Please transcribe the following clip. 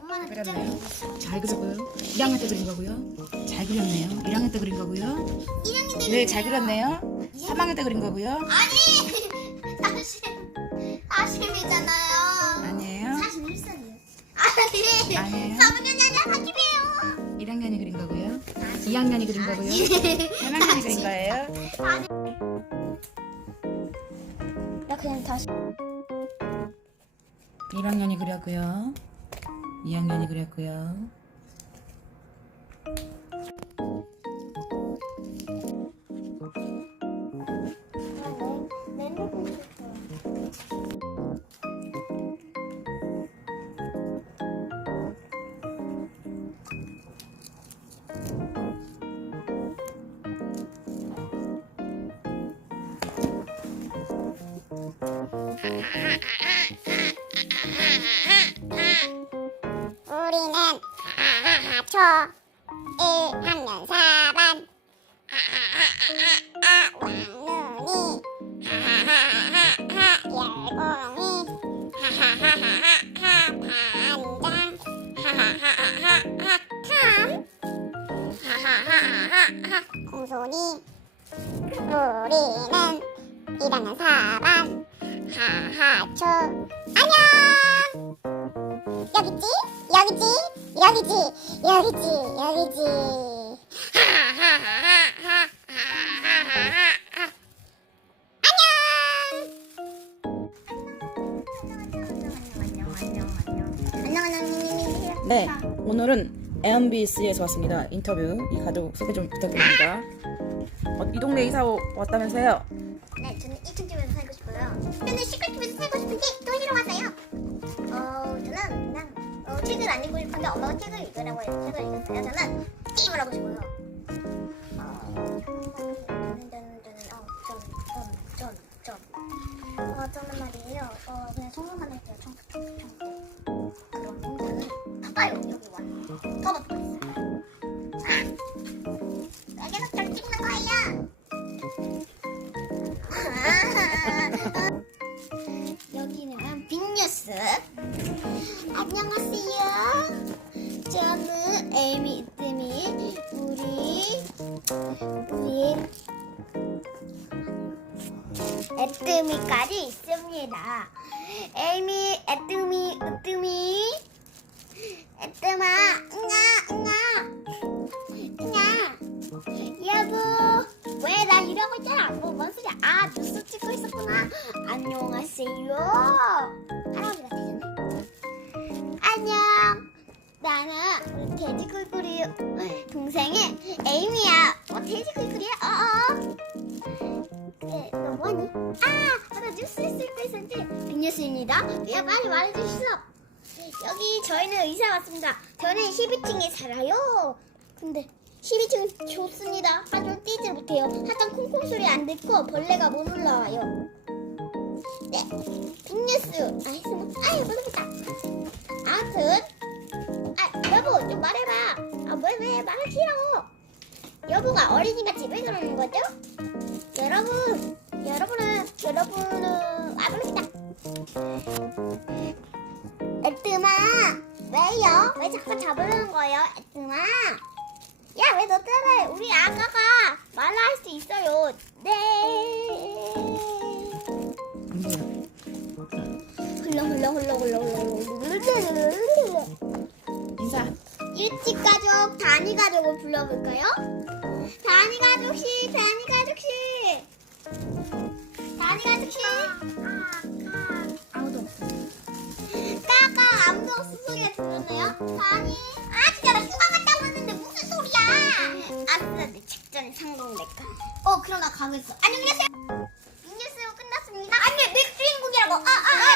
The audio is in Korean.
엄마는 그렸나요? 잘 그렸고요. 1학년 때 그린 거고요. 잘 그렸네요. 1학년 때 그린 거고요. 1학년 때 네, 잘 그렸네요. 3학년 때 그린 거고요. 아니 사실 사실이잖아요. 아니에요. 41살이에요. 아니 아니에요. 3학년이 아니라 40이에요. 1학년이 그린 거고요. 2학년이 그린 거고요. 3학년이 그린 거예요. 나 그냥 다시 1학년이 그렸고요. 2학년이 그렸고요. 내 핸드 학년 4반 왕눈이 열공이 반장 공손이 우리는 1학년 4반 하하초 안녕 여기지 여기지 여기지 여기지 여기지 안녕 안녕 네, 오늘은 MBC에서 왔습니다. 인터뷰 이 가족 소개 좀 부탁드립니다. 어, 이 동네 이사 왔다면서요? 네, 저는 1층 집에서 살고 싶어요. 저는 시골 집에서 살고 싶은데 도시로 왔어요. 책을 안 읽고 싶은데 엄마가 책을 읽으라고 해서 책을 읽었어요. 저는 게임을 하고 싶어요. 어, 저는 어, 어, 말이에요. 어, 그냥 청소만 할게요. 청소 청소 청소. 그럼 저는 봐봐요 여기 와. 더 바빠 있어요. 애뜸이까지 있습니다. 에미 애뜸이 으뜸이 애뜸아 응아 응아. 응아. 여보 왜 나 이러고 있잖아. 뭐 뭔 소리야. 아 뉴스 찍고 있었구나. 안녕하세요. 할아버지 같으셨네. 안녕. 나는 돼지 꿀꿀이 동생의 에이미야. 어 돼지 꿀꿀이야? 어어 뭐하니 아 맞아 뉴스 읽고 있었는데 빅뉴스입니다 야 빨리 말해주시오 여기 저희는 이사 왔습니다 저는 12층에 살아요 근데 12층 좋습니다. 하지만 뛰지 못해요. 하여튼 콩콩 소리 안 듣고 벌레가 못 올라와요. 네, 빅뉴스. 아, 했으면, 아유, 모르겠다. 아무튼, 아, 여보, 좀 말해봐. 아, 왜, 왜, 말을 싫어. 여보가 어린이같이 왜 그러는 거죠? 여러분, 여러분은, 여러분은, 아, 모르겠다. 애뜸아, 왜요? 왜 자꾸 잡으려는 거예요, 애뜸아? 야, 왜 너 때문에 우리 아가가 말라 할수 있어요. 네. 흘러 흘러 흘러 흘러 흘러 흘러 인사. 유치 가족 단위 가족을 불러볼까요? 단위 가족씨, 단위 가족씨, 많이 가득히. 아무도 없어. 까까 아무도 없어 소리가 들렸네요 아니. 아 진짜 나 휴가 갔다 왔는데 무슨 소리야? 아싸 내 작전이 성공될까? 어 그럼 나 가겠어. 안녕히 계세요. 뉴스 끝났습니다. 아니 내 주인공이라고. 아 아, 아.